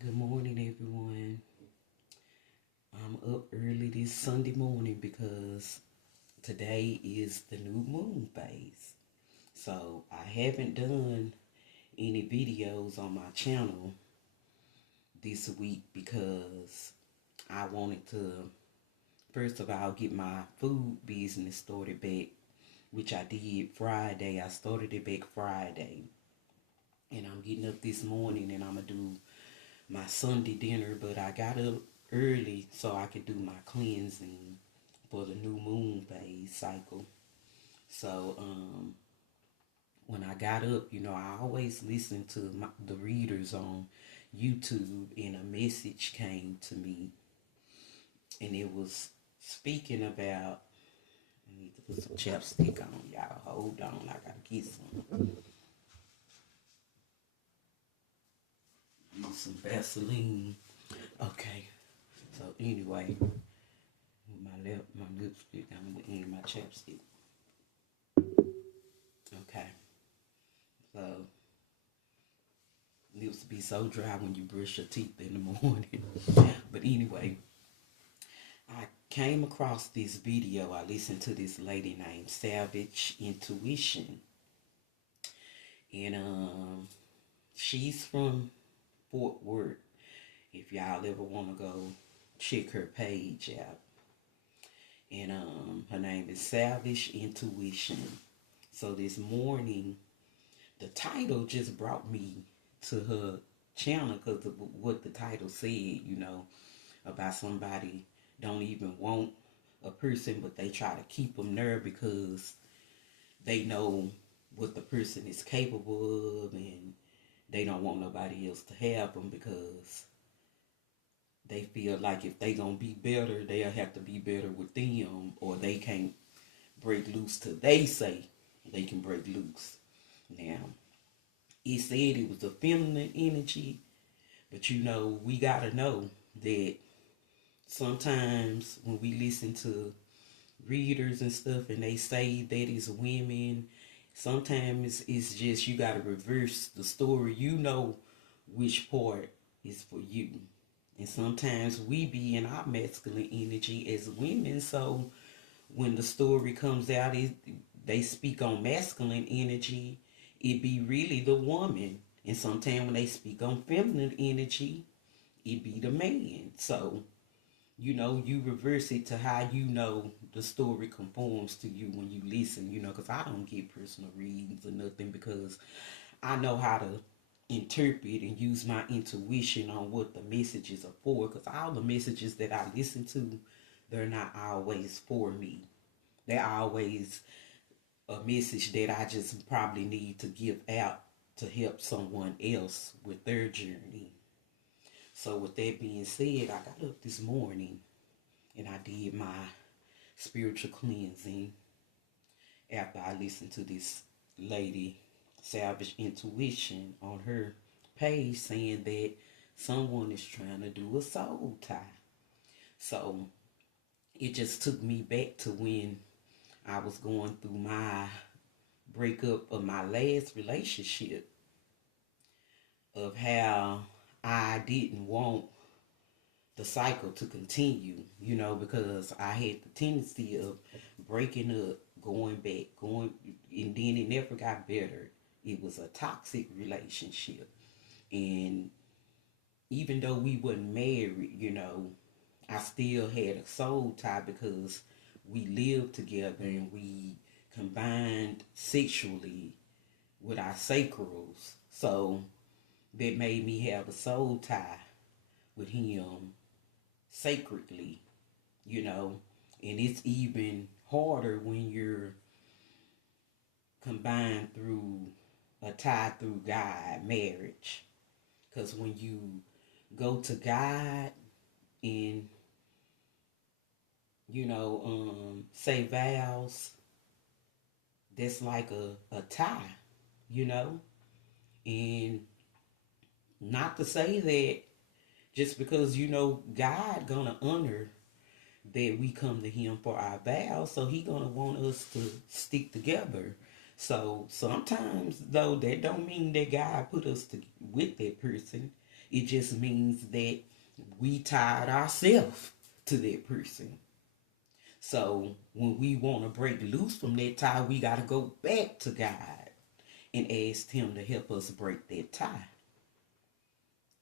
Good morning, everyone. I'm up early this Sunday morning because today is the new moon phase. So I haven't done any videos on my channel this week because I wanted to, first of all, get my food business started back, which I did Friday. I started it back Friday. And I'm getting up this morning and I'm going to do my Sunday dinner, but I got up early so I could do my cleansing for the new moon phase cycle. So when I got up, I always listen to the readers on YouTube, and a message came to me, and it was speaking about. I need to put some chapstick on, y'all. Hold on, I gotta get some. Use some Vaseline. Okay. So anyway, my lipstick on and my chapstick. Okay. So lips be so dry when you brush your teeth in the morning. But anyway, I came across this video. I listened to this lady named Savage Intuition. And she's from Fort Worth. If y'all ever want to go check her page out. And her name is Savage Intuition. So this morning, the title just brought me to her channel because of what the title said, about somebody don't even want a person, but they try to keep them there because they know what the person is capable of, and they don't want nobody else to have them because they feel like if they gonna be better, they'll have to be better with them, or they can't break loose till they say they can break loose. Now, it said it was a feminine energy, but we gotta know that sometimes when we listen to readers and stuff and they say that it's women, sometimes it's just you gotta reverse the story. You know which part is for you. And sometimes we be in our masculine energy as women, so when the story comes out, they speak on masculine energy, it be really the woman. And sometimes when they speak on feminine energy, it be the man. So, you reverse it to how the story conforms to you when you listen, because I don't get personal readings or nothing because I know how to interpret and use my intuition on what the messages are for, because all the messages that I listen to, they're not always for me. They're always a message that I just probably need to give out to help someone else with their journey. So with that being said, I got up this morning and I did my spiritual cleansing after I listened to this lady, Savage Intuition, on her page saying that someone is trying to do a soul tie. So it just took me back to when I was going through my breakup of my last relationship, of how I didn't want the cycle to continue, because I had the tendency of breaking up, going back, and then it never got better. It was a toxic relationship. And even though we weren't married, I still had a soul tie because we lived together and we combined sexually with our sacrals. So that made me have a soul tie with him sacredly, and it's even harder when you're combined through a tie through God, marriage. Because when you go to God and, say vows, that's like a tie, you know? And not to say that just because, God gonna honor that we come to him for our vows, so he gonna want us to stick together. So sometimes though that don't mean that God put us with that person. It just means that we tied ourselves to that person. So when we want to break loose from that tie, we got to go back to God and ask Him to help us break that tie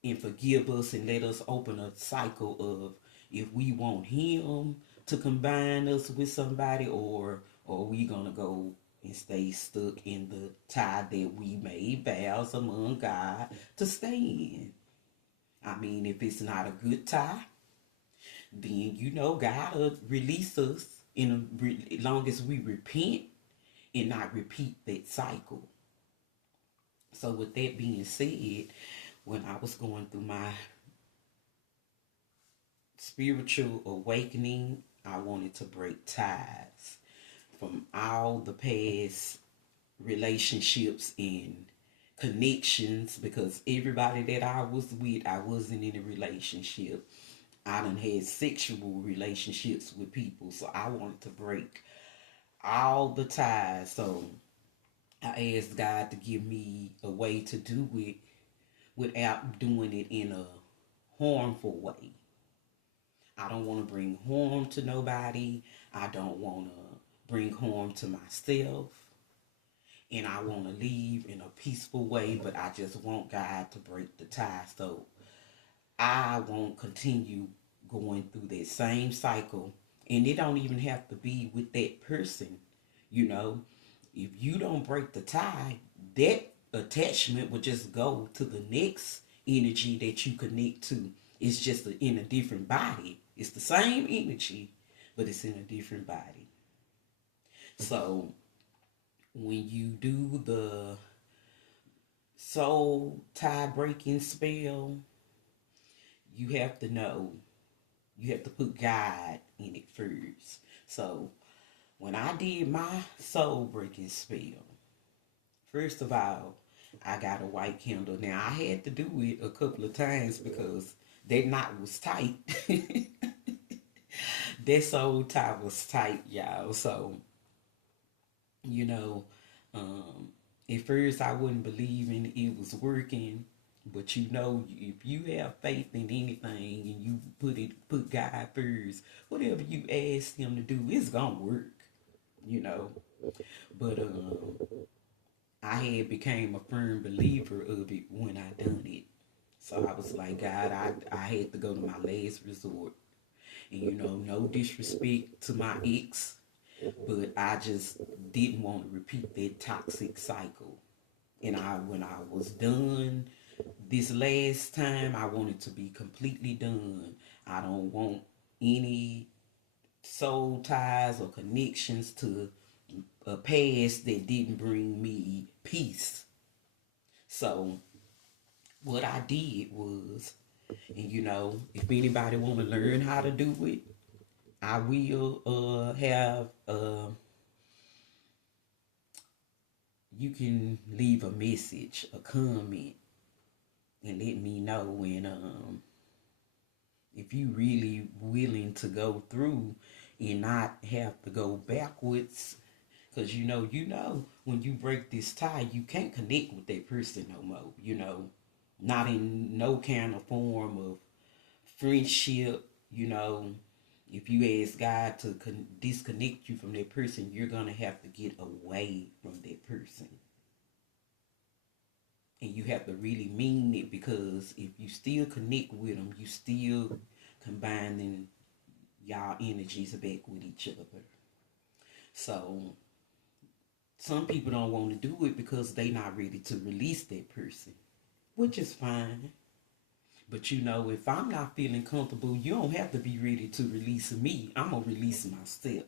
and forgive us and let us open a cycle of if we want Him to combine us with somebody, or we gonna go and stay stuck in the tie that we made vows among God to stay in. I mean, if it's not a good tie, then God will release us as long as we repent and not repeat that cycle. So with that being said, when I was going through my spiritual awakening, I wanted to break ties from all the past relationships and connections, because everybody that I was with, I wasn't in a relationship. I done had sexual relationships with people, so I wanted to break all the ties. So I asked God to give me a way to do it without doing it in a harmful way. I don't want to bring harm to nobody. I don't want to bring harm to myself. And I want to leave in a peaceful way, but I just want God to break the tie so I won't continue going through that same cycle. And it don't even have to be with that person. You know, if you don't break the tie, that attachment will just go to the next energy that you connect to. It's just in a different body. It's the same energy, but it's in a different body. So when you do the soul tie breaking spell, you have to know, you have to put God in it first. So when I did my soul breaking spell, first of all, I got a white candle. Now I had to do it a couple of times because that knot was tight. That soul tie was tight, y'all. So, you know, um, at first I wouldn't believe in it was working. But if you have faith in anything and you put God first, whatever you ask Him to do, it's gonna work, you know. But I had became a firm believer of it when I done it. So I was like, God, I had to go to my last resort. And no disrespect to my ex, but I just didn't want to repeat that toxic cycle. And when I was done this last time, I wanted to be completely done. I don't want any soul ties or connections to a past that didn't bring me peace. So what I did was, and if anybody want to learn how to do it, I will have you can leave a message, a comment, and let me know. And if you really willing to go through and not have to go backwards, because when you break this tie, you can't connect with that person no more. Not in no kind of form of friendship. If you ask God to disconnect you from that person, you're gonna have to get away from that person. And you have to really mean it, because if you still connect with them, you still combining y'all energies back with each other. So some people don't want to do it because they not ready to release that person, which is fine. But if I'm not feeling comfortable, you don't have to be ready to release me. I'm gonna release myself.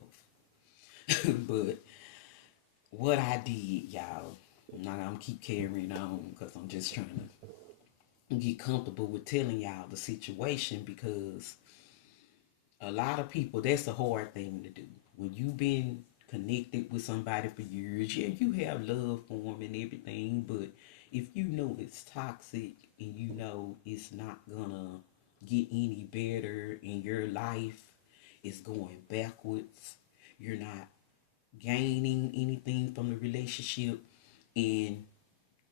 But what I did, y'all, I'm not gonna keep carrying on because I'm just trying to get comfortable with telling y'all the situation, because a lot of people, that's a hard thing to do. When you've been connected with somebody for years, yeah, you have love for them and everything, but if you know it's toxic and it's not gonna get any better in your life, it's going backwards, you're not gaining anything from the relationship, and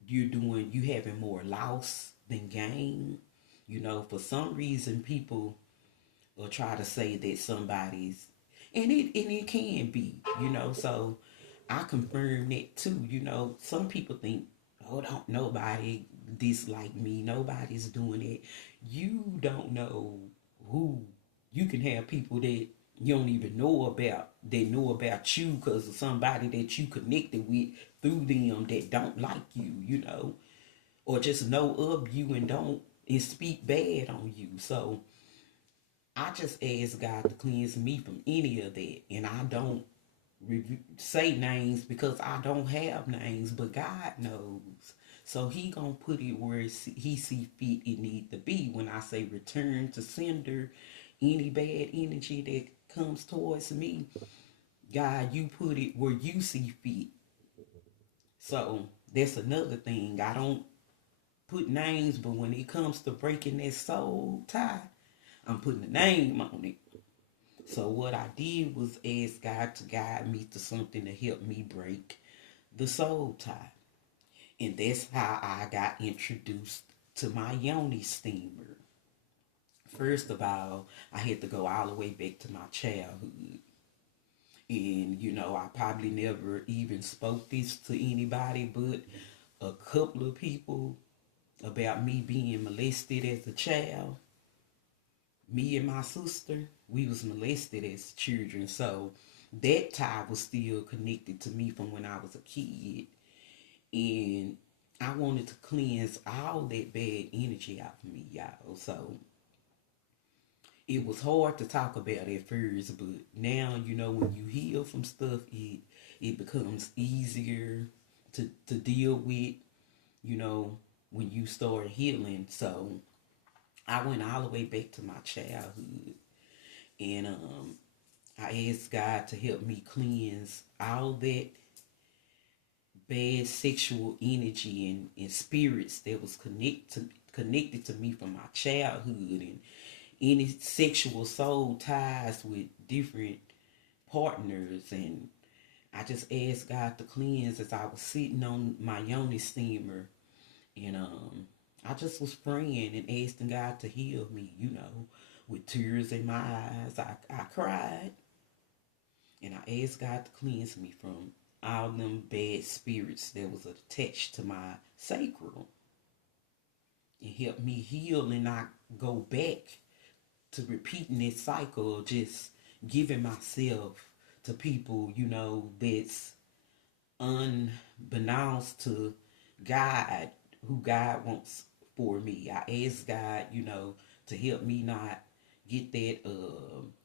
you having more loss than gain, You know, for some reason, people will try to say that somebody's, and it can be, you know. So I confirm that too. You know, some people think, oh, don't nobody dislike me. Nobody's doing it. You don't know who. You can have people that you don't even know about that know about you because of somebody that you connected with through them that don't like you. You know, or just know of you and don't and speak bad on you. So I just ask God to cleanse me from any of that, and I don't say names because I don't have names, but God knows. So He gonna put it where He see fit it need to be. When I say return to sender, any bad energy that comes towards me, God, you put it where you see fit. So that's another thing. I don't put names, but when it comes to breaking that soul tie, I'm putting a name on it. So what I did was ask God to guide me to something to help me break the soul tie. And that's how I got introduced to my yoni steamer. First of all, I had to go all the way back to my childhood. And, you know, I probably never even spoke this to anybody but a couple of people about me being molested as a child. Me and my sister, we was molested as children. So that tie was still connected to me from when I was a kid. And I wanted to cleanse all that bad energy out of me, y'all. So it was hard to talk about at first, but now, you know, when you heal from stuff, it becomes easier to deal with, you know, when you start healing. So I went all the way back to my childhood, and I asked God to help me cleanse all that bad sexual energy and spirits that was connected to me from my childhood, and any sexual soul ties with different partners. And I just asked God to cleanse as I was sitting on my yoni steamer, and I just was praying and asking God to heal me, you know, with tears in my eyes. I cried, and I asked God to cleanse me from all them bad spirits that was attached to my sacral, and help me heal and not go back to repeating this cycle of just giving myself to people, you know, that's unbeknownst to God, who God wants for me. I ask God, you know, to help me not get that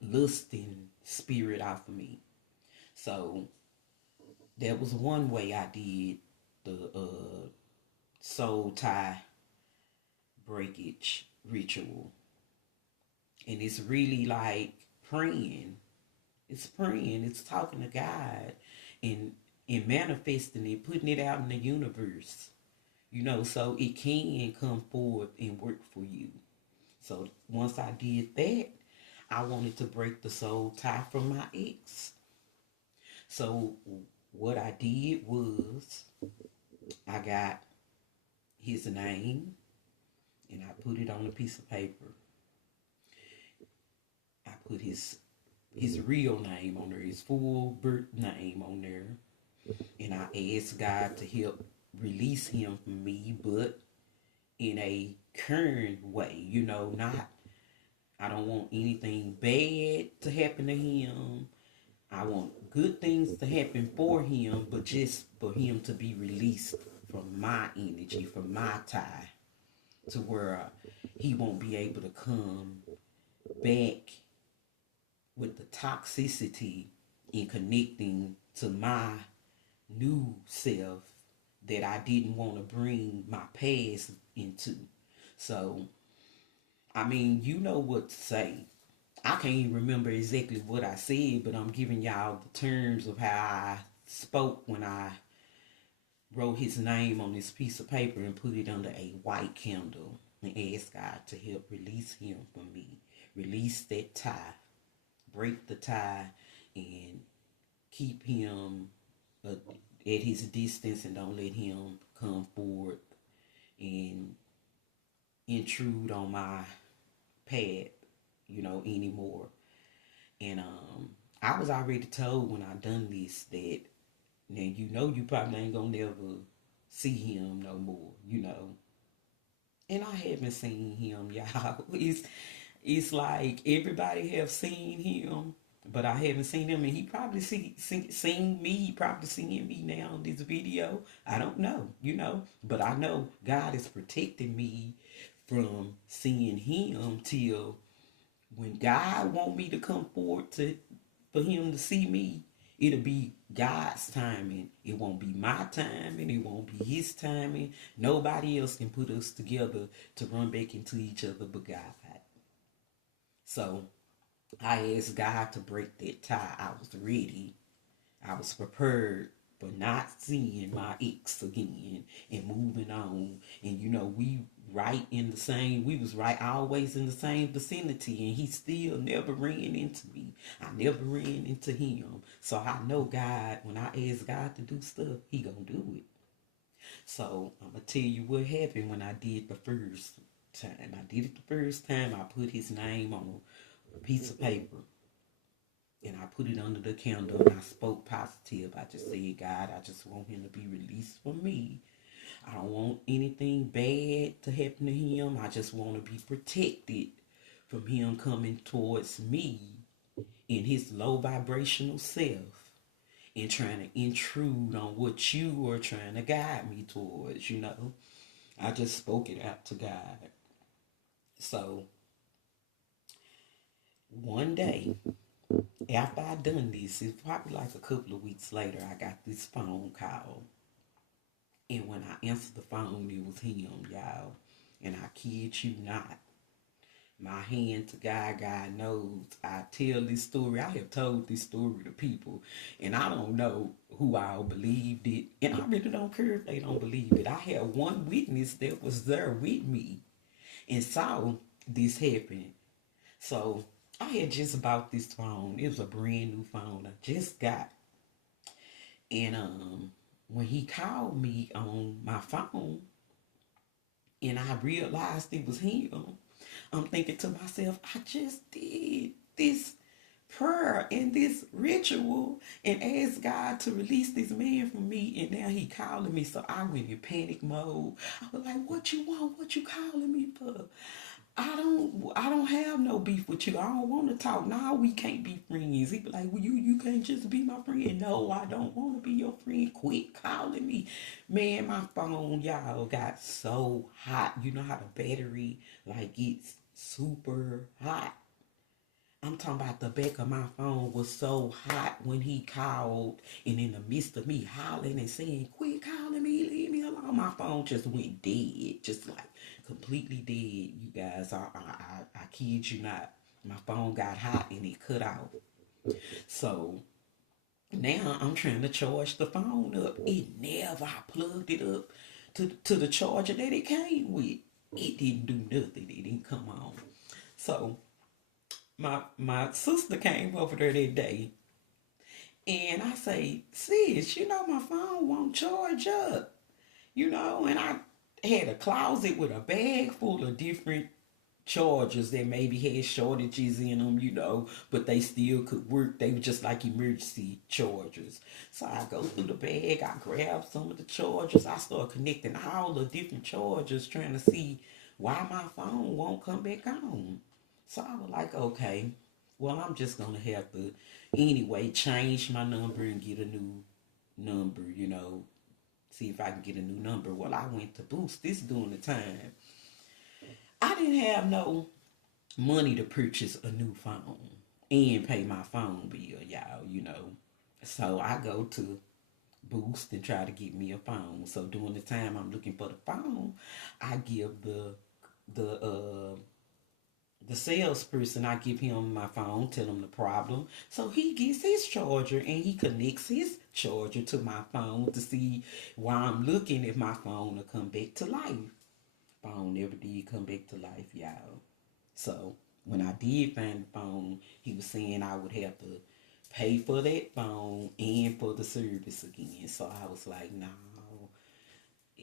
lusting spirit off of me. So that was one way I did the soul tie breakage ritual. And it's really like praying. It's praying. It's talking to God and manifesting it, putting it out in the universe. You know, so it can come forward and work for you. So once I did that, I wanted to break the soul tie from my ex. So what I did was I got his name and I put it on a piece of paper. I put his real name on there, his full birth name on there, and I asked God to help release him from me, but in a current way, you know, not, I don't want anything bad to happen to him. I want good things to happen for him, but just for him to be released from my energy, from my tie, to where he won't be able to come back with the toxicity in connecting to my new self that I didn't want to bring my past into. So, I mean, you know what to say. I can't even remember exactly what I said, but I'm giving y'all the terms of how I spoke when I wrote his name on this piece of paper and put it under a white candle and asked God to help release him from me. Release that tie. Break the tie and keep him at his distance and don't let him come forward and intrude on my path, anymore. And I was already told when I done this that now you probably ain't gonna never see him no more. And I haven't seen him, y'all. It's like everybody have seen him, but I haven't seen him, and he probably seen me. He probably seeing me now in this video. I don't know, but I know God is protecting me from seeing him till when God want me to come forward to for him to see me. It'll be God's timing. It won't be my timing. It won't be his timing. Nobody else can put us together to run back into each other but God. So I asked God to break that tie. I was ready. I was prepared for not seeing my ex again and moving on. And we was right always in the same vicinity, and he still never ran into me. I never ran into him. So I know God, when I ask God to do stuff, he gonna do it. So I'm gonna tell you what happened when I did the first time. I did it the first time. I put his name on a piece of paper and I put it under the candle and I spoke positive. I just said, God, I just want him to be released from me. I don't want anything bad to happen to him. I just want to be protected from him coming towards me in his low vibrational self and trying to intrude on what you are trying to guide me towards. I just spoke it out to God. So one day, after I done this, it's probably like a couple of weeks later, I got this phone call. And when I answered the phone, it was him, y'all. And I kid you not. My hand to God, God knows. I tell this story. I have told this story to people. And I don't know who all believed it. And I really don't care if they don't believe it. I had one witness that was there with me and saw this happen. So I had just bought this phone. It was a brand new phone I just got. And when he called me on my phone and I realized it was him, I'm thinking to myself, I just did this prayer and this ritual and asked God to release this man from me, and now he calling me. So I went in panic mode. I was like, what you want? What you calling me for? I don't have no beef with you. I don't want to talk. No, we can't be friends. He be like, well, you can't just be my friend. No, I don't want to be your friend. Quit calling me. Man, my phone, y'all, got so hot. You know how the battery like gets super hot. I'm talking about the back of my phone was so hot when he called, and in the midst of me hollering and saying, quit calling me, leave me alone, my phone just went dead, just like completely dead, you guys. I kid you not. My phone got hot and it cut out. So now I'm trying to charge the phone up. I plugged it up to the charger that it came with. It didn't do nothing. It didn't come on. So my sister came over there that day, and I say, sis, my phone won't charge up, and I had a closet with a bag full of different chargers that maybe had shortages in them, but they still could work. They were just like emergency chargers. So I go through the bag, I grab some of the chargers, I start connecting all the different chargers, trying to see why my phone won't come back on. So I was like, okay, well, I'm just gonna have to anyway change my number and get a new number. See if I can get a new number. Well, I went to Boost this during the time. I didn't have no money to purchase a new phone and pay my phone bill, y'all. So I go to Boost and try to get me a phone. So during the time I'm looking for the phone, I give the salesperson, I give him my phone, tell him the problem. So he gets his charger and he connects his charger to my phone to see why I'm looking if my phone will come back to life. Phone never did come back to life, y'all. So when I did find the phone, he was saying I would have to pay for that phone and for the service again. So I was like, no,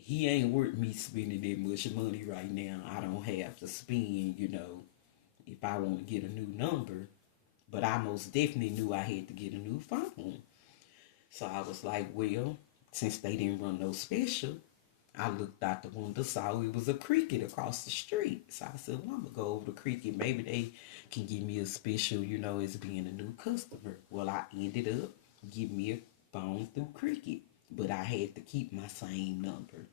he ain't worth me spending that much money right now. I don't have to spend, if I want to get a new number. But I most definitely knew I had to get a new phone. So I was like, well, since they didn't run no special, I looked out the window, saw it was a Cricket across the street. So I said, well, I'm going to go over to Cricket. Maybe they can give me a special, as being a new customer. Well, I ended up getting me a phone through Cricket, but I had to keep my same number.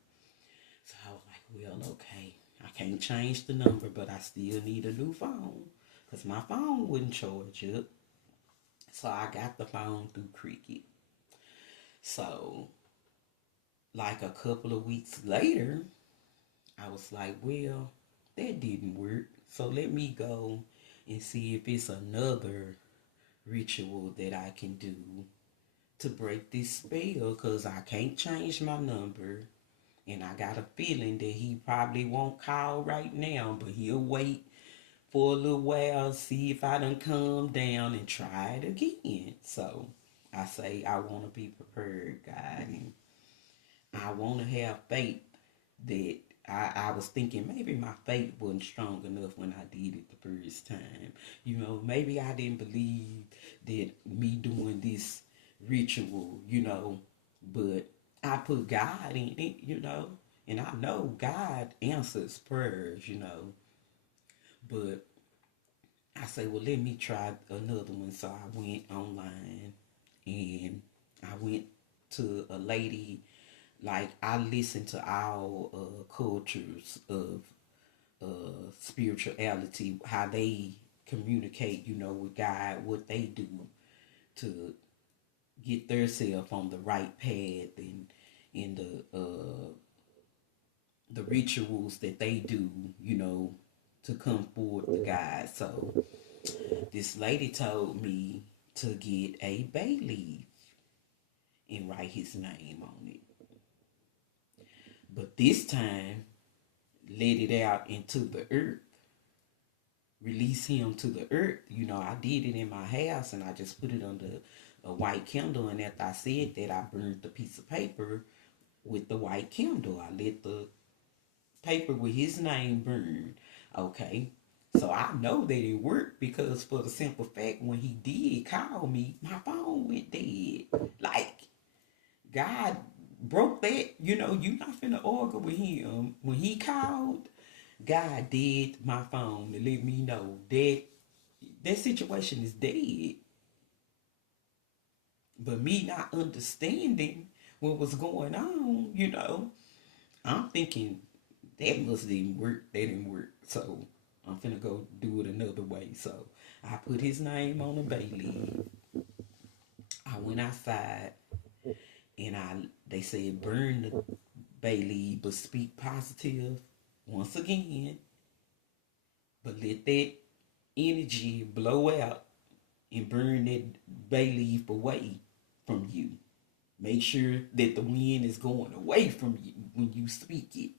So I was like, well, okay, I can't change the number, but I still need a new phone because my phone wouldn't charge up. So I got the phone through Cricket. So, like a couple of weeks later, I was like, well, that didn't work. So let me go and see if it's another ritual that I can do to break this spell because I can't change my number. And I got a feeling that he probably won't call right now, but he'll wait for a little while, see if I done calm down and try it again. So I say I want to be prepared, God, and I want to have faith that I was thinking maybe my faith wasn't strong enough when I did it the first time. Maybe I didn't believe that me doing this ritual, but I put God in it, and I know God answers prayers, but I say, well, let me try another one. So I went online and I went to a lady. Like, I listen to all cultures of spirituality, how they communicate, with God, what they do to get themselves on the right path, and in the rituals that they do, to come forward to God. So this lady told me to get a bay leaf and write his name on it. But this time, let it out into the earth. Release him to the earth. I did it in my house and I just put it under a white candle. And after I said that, I burned the piece of paper with the white candle. I let the paper with his name burn. Okay. So I know that it worked because for the simple fact, when he did call me, my phone went dead. Like, God broke that. You're not finna argue with him. When he called, God did my phone to let me know that that situation is dead. But me not understanding what was going on, I'm thinking that must didn't work. That didn't work. So I'm finna go do it another way. So I put his name on the bay leaf. I went outside and they said burn the bay leaf but speak positive once again. But let that energy blow out and burn that bay leaf away from you. Make sure that the wind is going away from you when you speak it.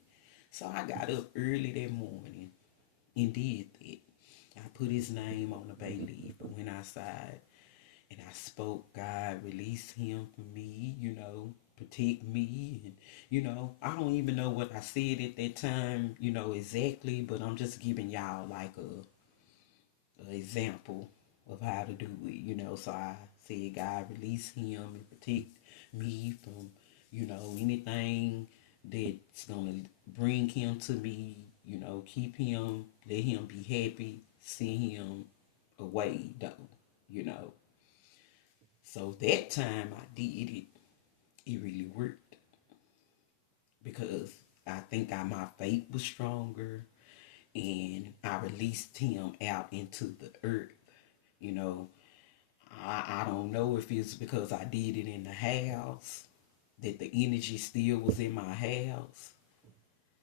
So I got up early that morning and did that. I put his name on the bay leaf and went outside and I spoke, God, release him from me, protect me. And, I don't even know what I said at that time, exactly, but I'm just giving y'all like a example of how to do it, So I said, God, release him and protect me from, anything that's going to bring him to me, keep him, let him be happy, send him away, though, So that time I did it, it really worked because I think my faith was stronger and I released him out into the earth. I don't know if it's because I did it in the house, that the energy still was in my house.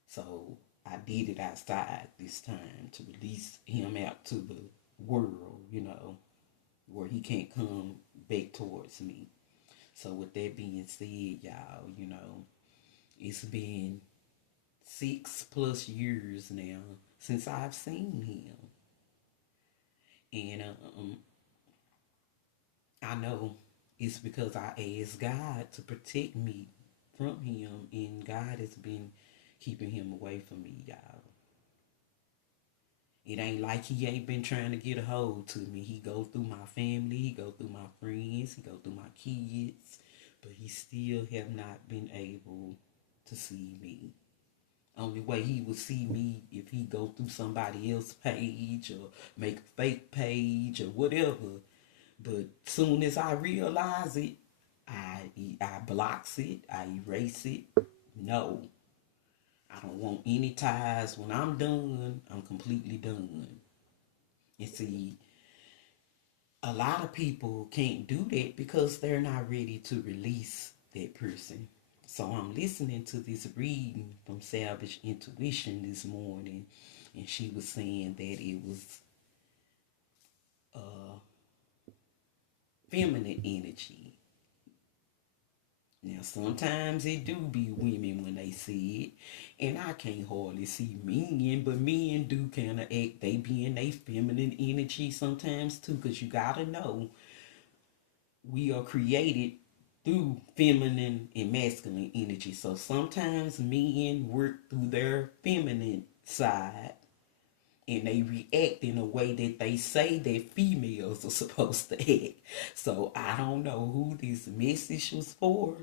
So I did it outside this time to release him out to the world, where he can't come back towards me. So with that being said, y'all, it's been 6+ years now since I've seen him. And I know it's because I asked God to protect me from him, and God has been keeping him away from me, y'all. It ain't like he ain't been trying to get a hold to me. He go through my family, he go through my friends, he go through my kids, but he still have not been able to see me. Only way he would see me if he go through somebody else's page or make a fake page or whatever. But soon as I realize it, I blocks it, I erase it. No, I don't want any ties. When I'm done, I'm completely done. And see, a lot of people can't do that because they're not ready to release that person. So I'm listening to this reading from Savage Intuition this morning, and she was saying that it was uh, feminine energy. Now, sometimes it do be women when they see it, and I can't hardly see men, but men do kind of act, they be in their feminine energy sometimes too, because you gotta know we are created through feminine and masculine energy. So sometimes men work through their feminine side and they react in a way that they say that females are supposed to act. So I don't know who this message was for,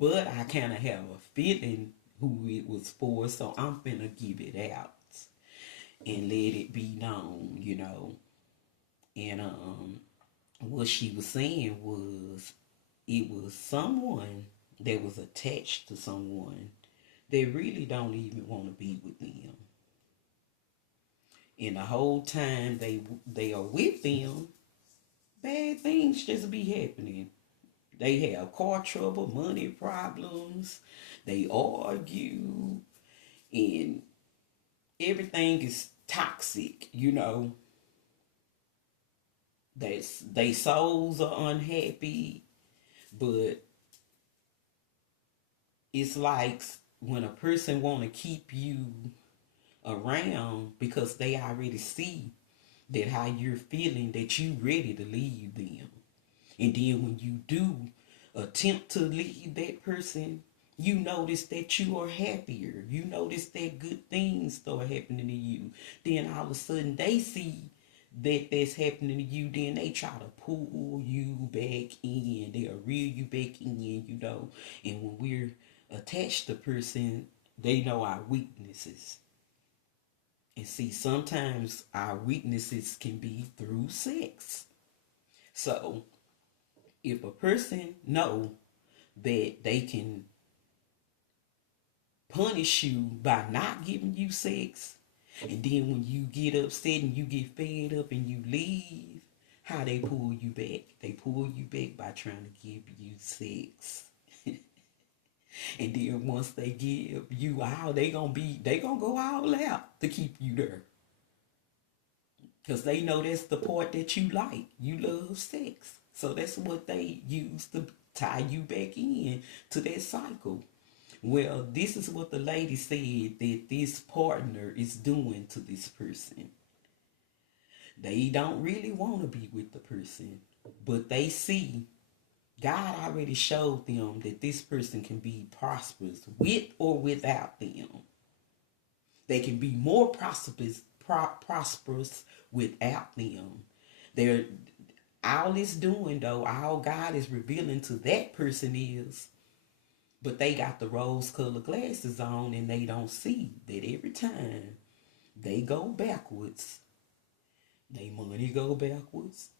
but I kind of have a feeling who it was for. So I'm finna give it out and let it be known. And what she was saying was it was someone that was attached to someone that really don't even want to be with them. And the whole time they are with them, bad things just be happening. They have car trouble, money problems, they argue, and everything is toxic. They souls are unhappy, but it's like when a person want to keep you around because they already see that how you're feeling that you ready to leave them. And then when you do attempt to leave that person, you notice that you are happier. You notice that good things start happening to you. Then all of a sudden they see that that's happening to you. Then they try to pull you back in. They'll reel you back in. And when we're attached to person, they know our weaknesses. And see, sometimes our weaknesses can be through sex. So if a person know that they can punish you by not giving you sex, and then when you get upset and you get fed up and you leave, how they pull you back? They pull you back by trying to give you sex. And then once they give you out, they gonna go all out to keep you there. Because they know that's the part that you like. You love sex. So that's what they use to tie you back in to that cycle. Well, this is what the lady said that this partner is doing to this person. They don't really want to be with the person, but they see God already showed them that this person can be prosperous with or without them. They can be more prosperous without them. They're all it's doing though, all God is revealing to that person is, but they got the rose-colored glasses on and they don't see that every time they go backwards, they money go backwards,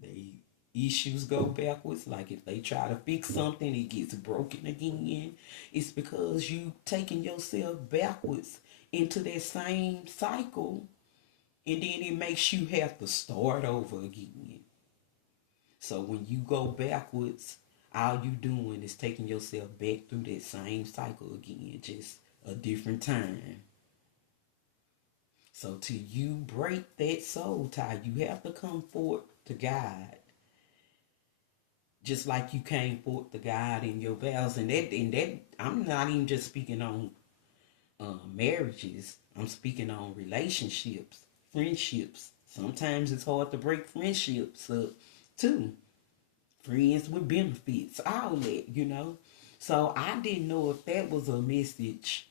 they issues go backwards. Like if they try to fix something, it gets broken again. It's because you taking yourself backwards into that same cycle, and then it makes you have to start over again. So when you go backwards, all you doing is taking yourself back through that same cycle again, just a different time. So till you break that soul tie, you have to come forth to God. Just like you came forth to God in your vows. And that I'm not even just speaking on marriages. I'm speaking on relationships, friendships. Sometimes it's hard to break friendships up too. Friends with benefits, all that. So I didn't know if that was a message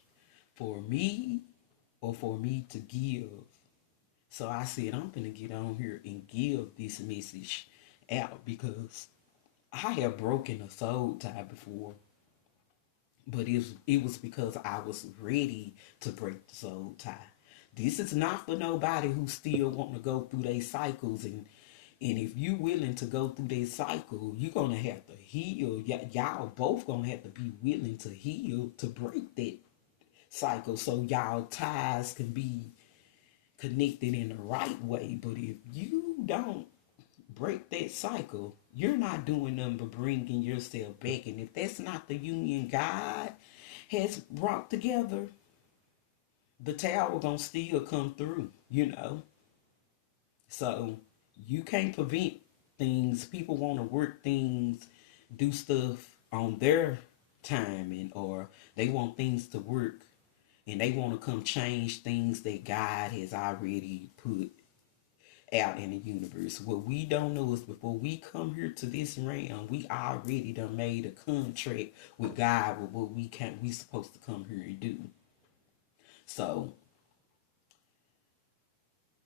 for me or for me to give. So I said, I'm going to get on here and give this message out because I have broken a soul tie before. But it was because I was ready to break the soul tie. This is not for nobody who still want to go through their cycles, and if you willing to go through that cycle, you're gonna have to heal. Y'all both gonna have to be willing to heal to break that cycle, so y'all ties can be connected in the right way. But if you don't break that cycle, you're not doing nothing but bringing yourself back. And if that's not the union God has brought together, the tower gonna still come through. So you can't prevent things. People want to work things, do stuff on their timing, or they want things to work and they want to come change things that God has already put out in the universe. What we don't know is before we come here to this realm, we already done made a contract with God with what we supposed to come here and do. So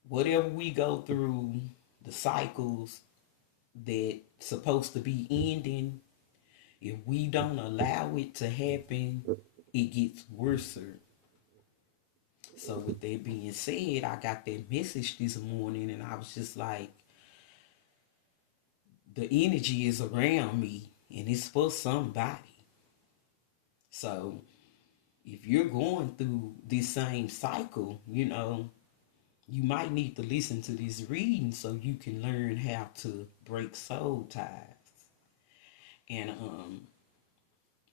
whatever we go through, the cycles that supposed to be ending, if we don't allow it to happen, it gets worse. So with that being said, I got that message this morning and I was just like, the energy is around me and it's for somebody. So if you're going through this same cycle, you might need to listen to this reading so you can learn how to break soul ties. And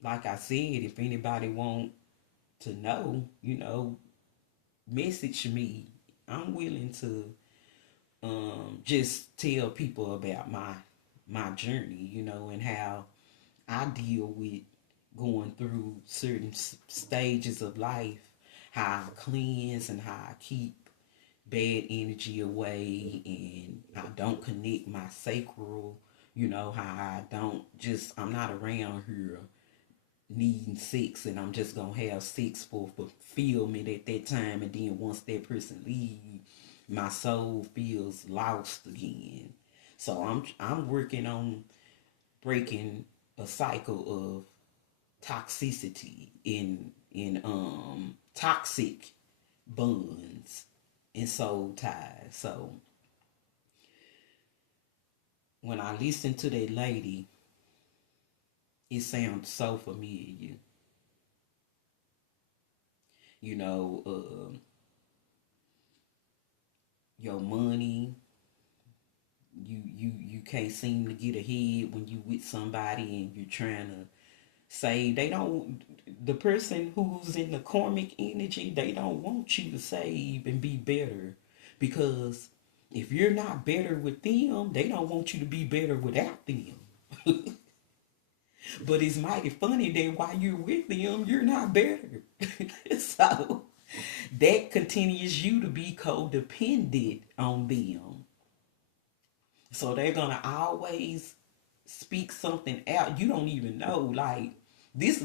like I said, if anybody want to know, message me. I'm willing to just tell people about my journey, and how I deal with going through certain stages of life, how I cleanse and how I keep bad energy away, and I don't connect my sacral, how I'm not around here needing sex and I'm just gonna have sex for fulfillment at that time, and then once that person leaves, my soul feels lost again. So I'm working on breaking a cycle of toxicity in toxic bonds and soul ties. So when I listen to that lady, it sounds so familiar. You know, your money, you can't seem to get ahead when you with somebody and you're trying to save. The person who's in the karmic energy, they don't want you to save and be better, because if you're not better with them, they don't want you to be better without them. But it's mighty funny that while you're with them, you're not better. So that continues you to be codependent on them. So they're gonna always speak something out. You don't even know. Like this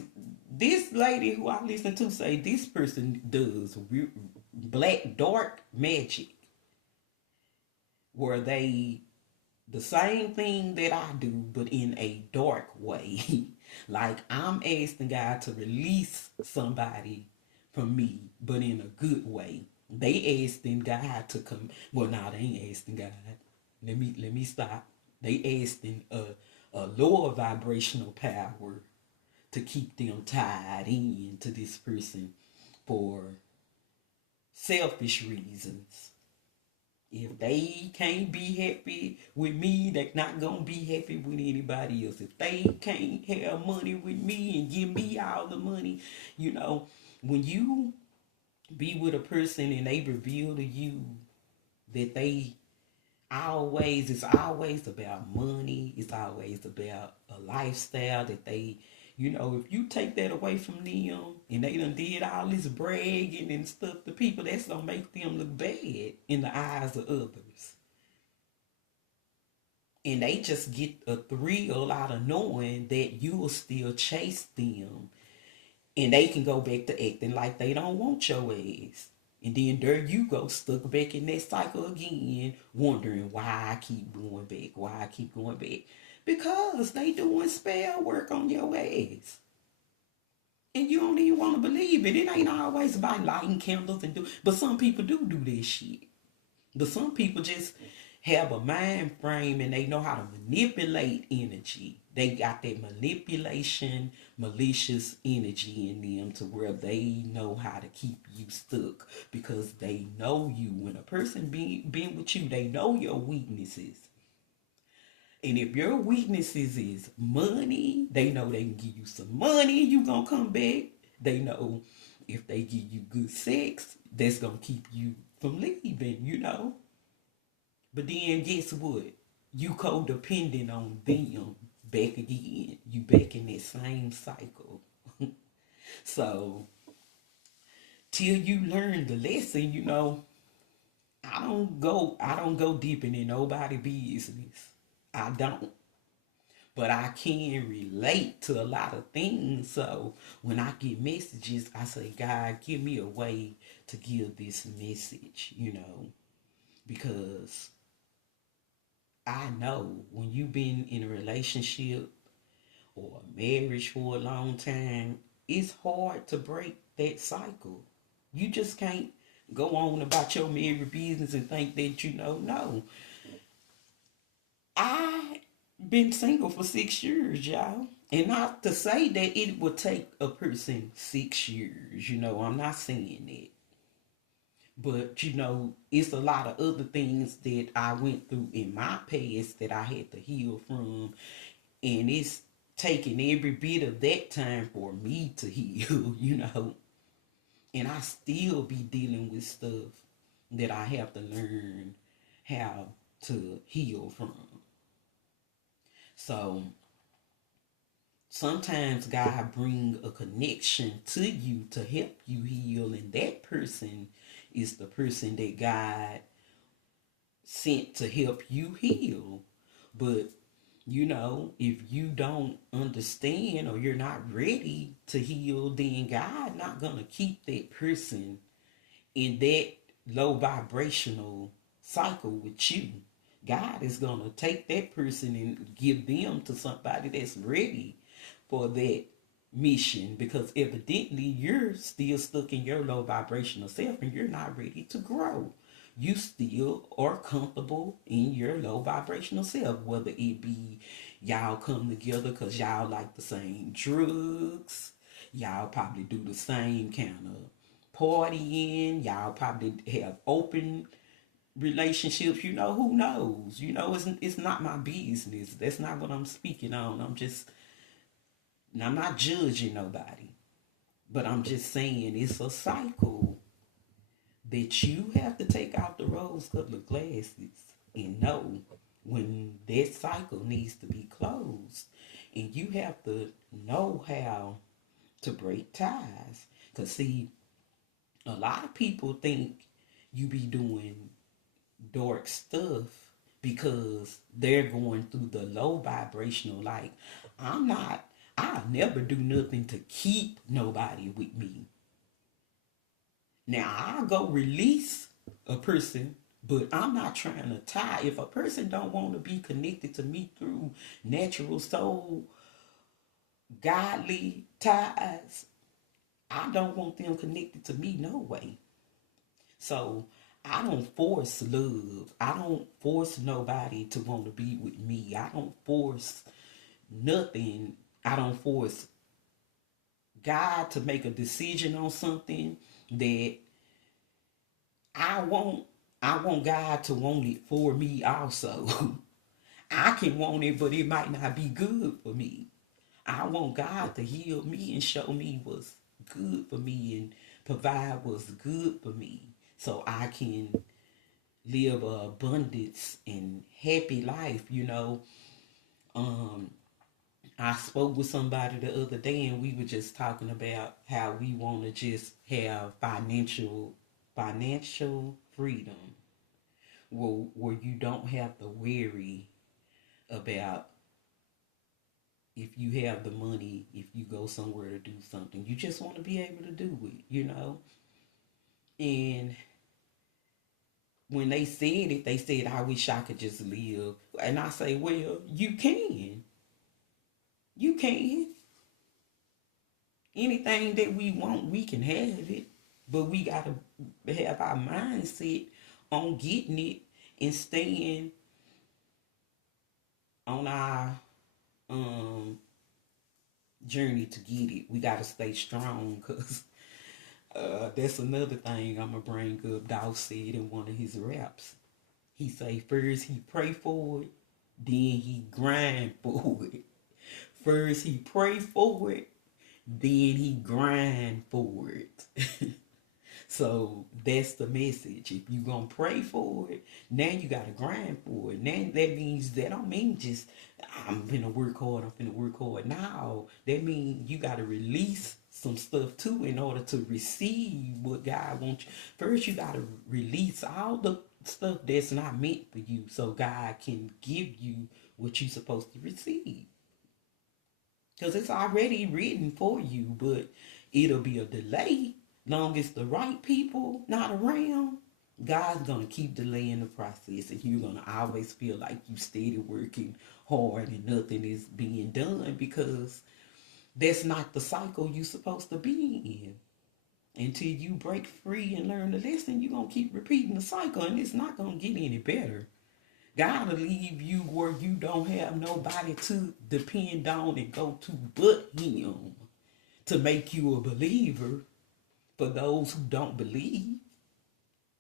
lady who I listen to say this person does black dark magic, where they the same thing that I do, but in a dark way. Like I'm asking God to release somebody from me, but in a good way. They asking God to come. Well, nah, they ain't asking God. Let me stop. They asking a lower vibrational power to keep them tied in to this person for selfish reasons. If they can't be happy with me, they're not gonna be happy with anybody else. If they can't have money with me and give me all the money, when you be with a person and they reveal to you that it's always about money, it's always about a lifestyle that if you take that away from them and they done did all this bragging and stuff to people, that's gonna make them look bad in the eyes of others. And they just get a thrill out of knowing that you will still chase them. And they can go back to acting like they don't want your ass. And then there you go, stuck back in that cycle again, wondering why I keep going back, why I keep going back. Because they doing spell work on your ass. And you don't even want to believe it. It ain't always about lighting candles and do, but some people do this shit. But some people just have a mind frame and they know how to manipulate energy. They got that manipulation, malicious energy in them to where they know how to keep you stuck because they know you. When a person been with you, they know your weaknesses. And if your weaknesses is money, they know they can give you some money, you gonna come back. They know if they give you good sex, that's gonna keep you from leaving. But then guess what? You codependent on them back again. You back in that same cycle. So till you learn the lesson, I don't go deep into nobody business. I don't. But I can relate to a lot of things. So when I get messages, I say, God, give me a way to give this message, because I know when you've been in a relationship or a marriage for a long time, it's hard to break that cycle. You just can't go on about your married business and think that no. I been single for 6 years, y'all. And not to say that it would take a person 6 years, I'm not saying that. But it's a lot of other things that I went through in my past that I had to heal from. And it's taking every bit of that time for me to heal. And I still be dealing with stuff that I have to learn how to heal from. So sometimes God bring a connection to you to help you heal, and that person is the person that God sent to help you heal. But if you don't understand or you're not ready to heal, then God not gonna keep that person in that low vibrational cycle with you. God is gonna take that person and give them to somebody that's ready for that mission, because evidently you're still stuck in your low vibrational self and you're not ready to grow. You still are comfortable in your low vibrational self, whether it be y'all come together because y'all like the same drugs, y'all probably do the same kind of partying, y'all probably have open relationships, who knows? It's not my business. That's not what I'm speaking on. I'm not judging nobody, but I'm just saying it's a cycle that you have to take out the rose-colored glasses and know when that cycle needs to be closed. And you have to know how to break ties. Because, see, a lot of people think you be doing dark stuff because they're going through the low vibrational. Like, I'm not, I'll never do nothing to keep nobody with me. Now, I'll go release a person, but I'm not trying to tie. If a person don't want to be connected to me through natural soul, godly ties, I don't want them connected to me no way. So I don't force love. I don't force nobody to want to be with me. I don't force nothing. I don't force God to make a decision on something that I want. I want God to want it for me also. I can want it, but it might not be good for me. I want God to heal me and show me what's good for me and provide what's good for me so I can live a abundance and happy life. Um, I spoke with somebody the other day and we were just talking about how we want to just have financial freedom where you don't have to worry about if you have the money, if you go somewhere to do something, you just want to be able to do it, you know? And when they said it, they said, I wish I could just live. And I say, well, you can. You can. Anything that we want, we can have it. But we got to have our mindset on getting it and staying on our um, journey to get it. We got to stay strong because that's another thing I'm going to bring up. Dolph said in one of his raps. He say first he pray for it, then he grind for it. First he pray for it, then he grind for it. So that's the message. If you gonna pray for it, now you gotta grind for it. Now that means that don't mean just I'm finna work hard, I'm finna work hard. Now that means you gotta release some stuff too in order to receive what God wants you. First you gotta release all the stuff that's not meant for you so God can give you what you're supposed to receive. Because it's already written for you, but it'll be a delay. Long as the right people not around, God's gonna keep delaying the process, and you're gonna always feel like you steady working hard and nothing is being done because that's not the cycle you're supposed to be in. Until you break free and learn the lesson, you're gonna keep repeating the cycle, and it's not gonna get any better. God will leave you where you don't have nobody to depend on and go to but Him to make you a believer. For those who don't believe,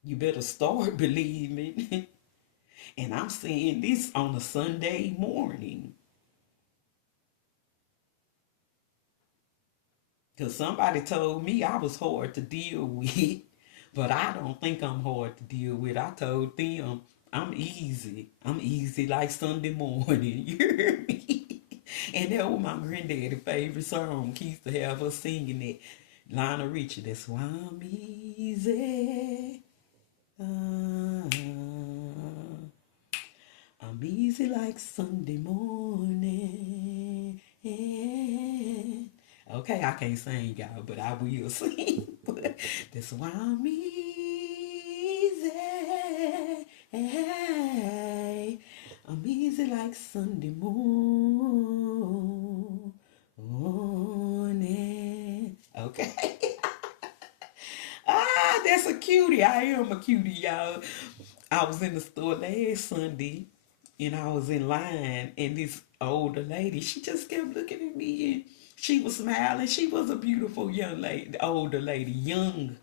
you better start believing. And I'm saying this on a Sunday morning. Because somebody told me I was hard to deal with, but I don't think I'm hard to deal with. I told them I'm easy. I'm easy like Sunday morning. You hear me? And that was my granddaddy's favorite song. He used to have us singing it. Lionel Richie, that's why I'm easy. I'm easy like Sunday morning. Okay, I can't sing, y'all, but I will sing. But that's why I'm easy. I'm easy like Sunday morning. Okay. That's a cutie. I am a cutie, y'all. I was in the store last Sunday and I was in line and this older lady, she just kept looking at me and she was smiling. She was a beautiful young lady, older lady, young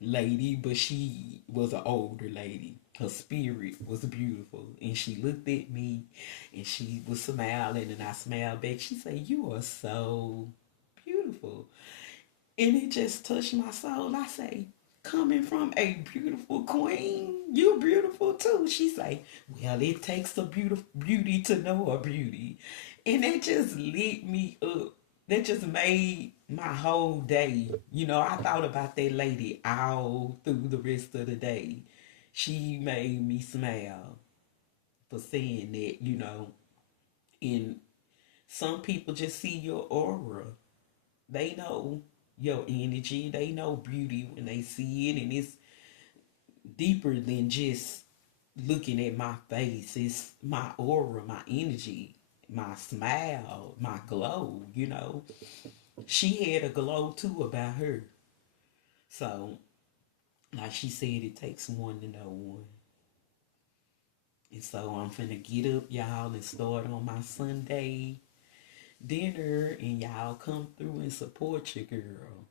lady, but she was an older lady. Her spirit was beautiful. And she looked at me and she was smiling and I smiled back. She said, "You are so beautiful." And it just touched my soul. I say, coming from a beautiful queen, you're beautiful too. She say, well, it takes a beautiful beauty to know a beauty. And that just lit me up. That just made my whole day. You know, I thought about that lady all through the rest of the day. She made me smile for saying that, you know. And some people just see your aura. They know your energy. They know beauty when they see it, and it's deeper than just looking at my face. It's my aura, my energy, my smile, my glow. You know, she had a glow too about her. So, like she said, it takes one to know one. And so I'm finna get up, y'all, and start on my Sunday dinner, and y'all come through and support your girl.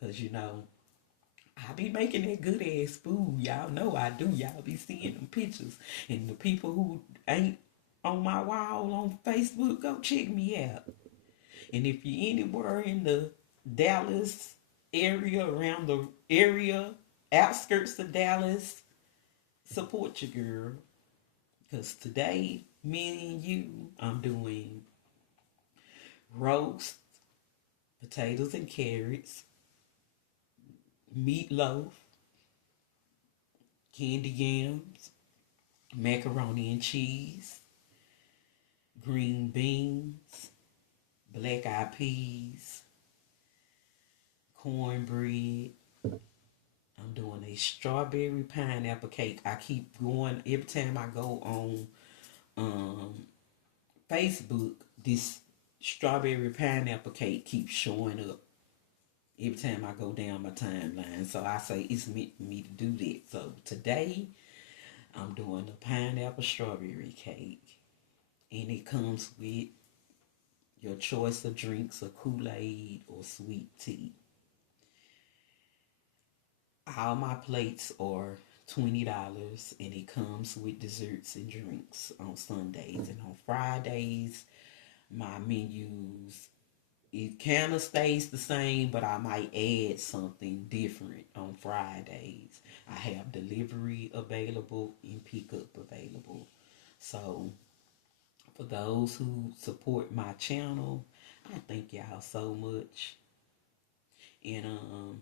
Cause you know, I be making that good ass food. Y'all know I do. Y'all be seeing them pictures. And the people who ain't on my wall on Facebook, go check me out. And if you're anywhere in the Dallas area, around the area, outskirts of Dallas, support your girl. Because today, me and you, I'm doing roast, potatoes and carrots, meatloaf, candy yams, macaroni and cheese, green beans, black eyed peas, cornbread. I'm doing a strawberry pineapple cake. I keep going every time I go on um, Facebook. This strawberry pineapple cake keeps showing up every time I go down my timeline. So I say it's meant for me to do that. So today I'm doing a pineapple strawberry cake, and it comes with your choice of drinks, or Kool-Aid or sweet tea. All my plates are $20, and it comes with desserts and drinks on Sundays. And on Fridays, my menus, it kind of stays the same, but I might add something different on Fridays. I have delivery available and pickup available. So for those who support my channel, I thank y'all so much. And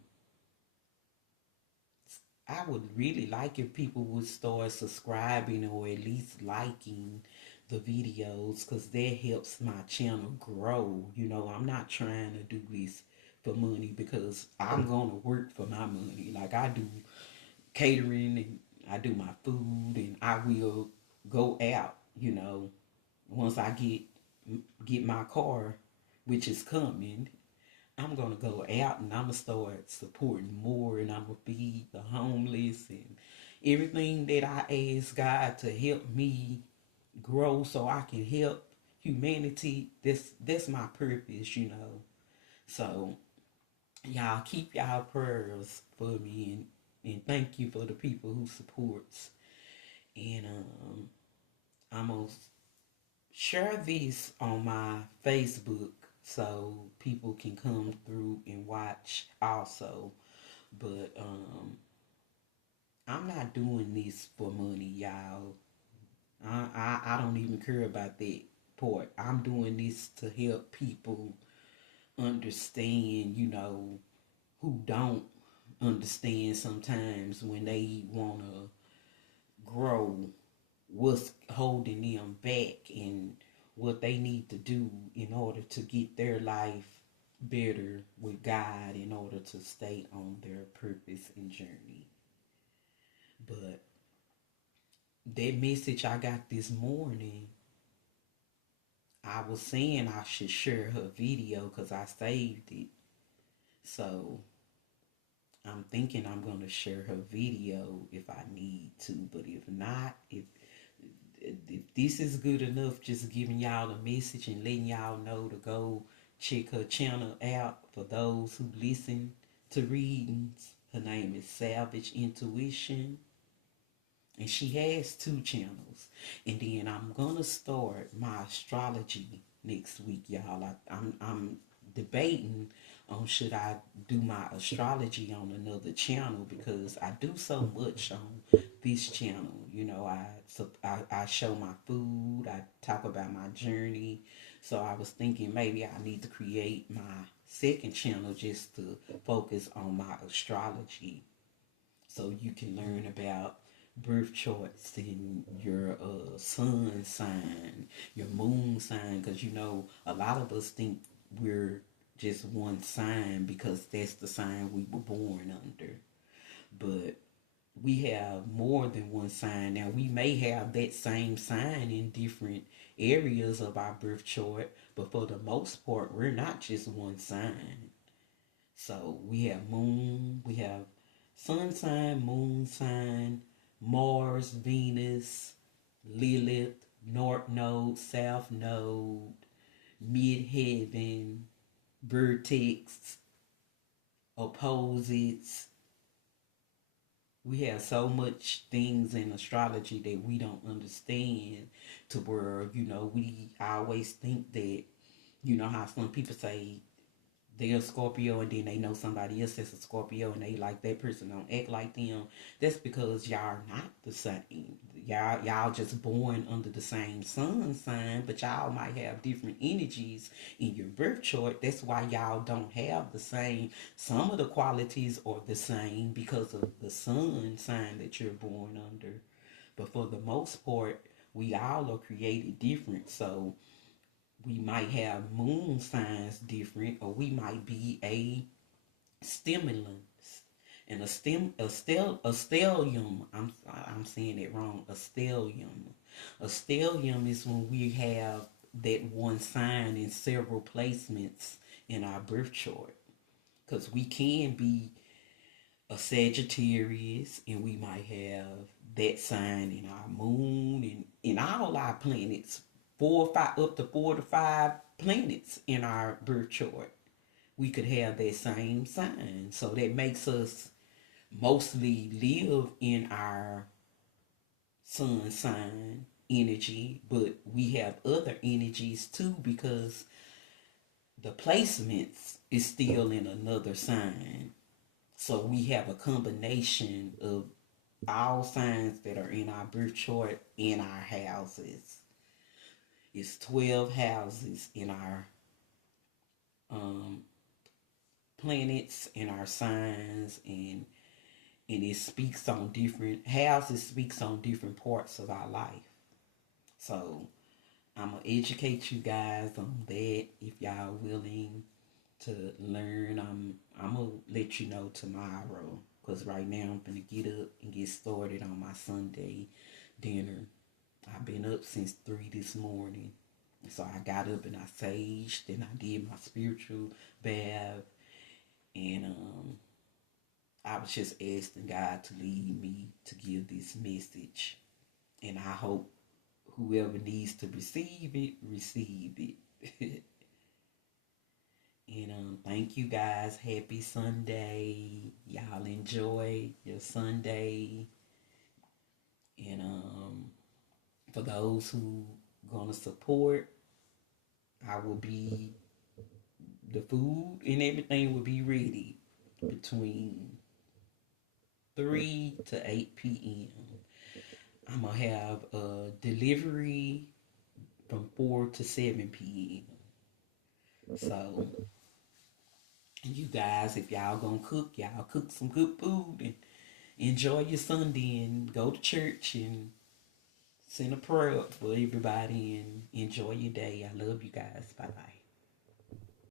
I would really like if people would start subscribing or at least liking the videos, because that helps my channel grow. You know, I'm not trying to do this for money, because I'm going to work for my money. Like, I do catering and I do my food, and I will go out, you know, once I get my car, which is coming. I'm gonna go out and I'm gonna start supporting more, and I'm gonna feed the homeless and everything that I ask God to help me grow so I can help humanity. That's my purpose, you know. So y'all keep y'all prayers for me, and thank you for the people who supports. And I'm gonna share this on my Facebook so people can come through and watch also. But I'm not doing this for money, y'all. I don't even care about that part. I'm doing this to help people understand, you know, who don't understand sometimes when they want to grow, what's holding them back, and what they need to do in order to get their life better with God, in order to stay on their purpose and journey. But that message I got this morning, I was saying I should share her video because I saved it. So I'm thinking I'm going to share her video if I need to. But if not, if this is good enough, just giving y'all a message and letting y'all know to go check her channel out. For those who listen to readings, her name is Savage Intuition, and she has two channels. And then I'm gonna start my astrology next week, y'all. I'm debating on should I do my astrology on another channel, because I do so much on this channel. You know, I show my food, I talk about my journey. So I was thinking maybe I need to create my second channel just to focus on my astrology, so you can learn about birth charts and your sun sign, your moon sign, because you know a lot of us think we're just one sign because that's the sign we were born under. But we have more than one sign. Now, we may have that same sign in different areas of our birth chart, but for the most part, we're not just one sign. So we have moon, we have sun sign, moon sign, Mars, Venus, Lilith, North Node, South Node, Midheaven, Vertex, Opposites. We have so much things in astrology that we don't understand, to where, you know, we always think that, you know how some people say they're a Scorpio and then they know somebody else that's a Scorpio and they like that person don't act like them. That's because y'all are not the same. Y'all just born under the same sun sign, but y'all might have different energies in your birth chart. That's why y'all don't have the same. Some of the qualities are the same because of the sun sign that you're born under. But for the most part, We all are created different, so we might have moon signs different, or we might be a stimulus. And a stellium. I'm saying it wrong. A stellium. A stellium is when we have that one sign in several placements in our birth chart. Because we can be a Sagittarius, and we might have that sign in our moon and in all our planets, 4 or 5, up to 4 to 5 planets in our birth chart. We could have that same sign. So that makes us mostly live in our sun sign energy, but we have other energies too, because the placements is still in another sign. So we have a combination of all signs that are in our birth chart in our houses. It's 12 houses in our um, planets and our signs, and it speaks on different houses, speaks on different parts of our life. So I'm gonna educate you guys on that if y'all willing to learn. I'm gonna let you know tomorrow, because right now I'm gonna get up and get started on my Sunday dinner. I've been up since 3 this morning. So I got up and I saged and I did my spiritual bath, and I was just asking God to lead me to give this message, and I hope whoever needs to receive it, receive it. And thank you guys. Happy Sunday. Y'all enjoy your Sunday. And for those who gonna support, I will be the food and everything will be ready between 3 to 8 p.m. I'm gonna have a delivery from 4 to 7 p.m. So you guys, if y'all gonna cook, y'all cook some good food and enjoy your Sunday and go to church and send a prayer up for everybody and enjoy your day. I love you guys. Bye bye.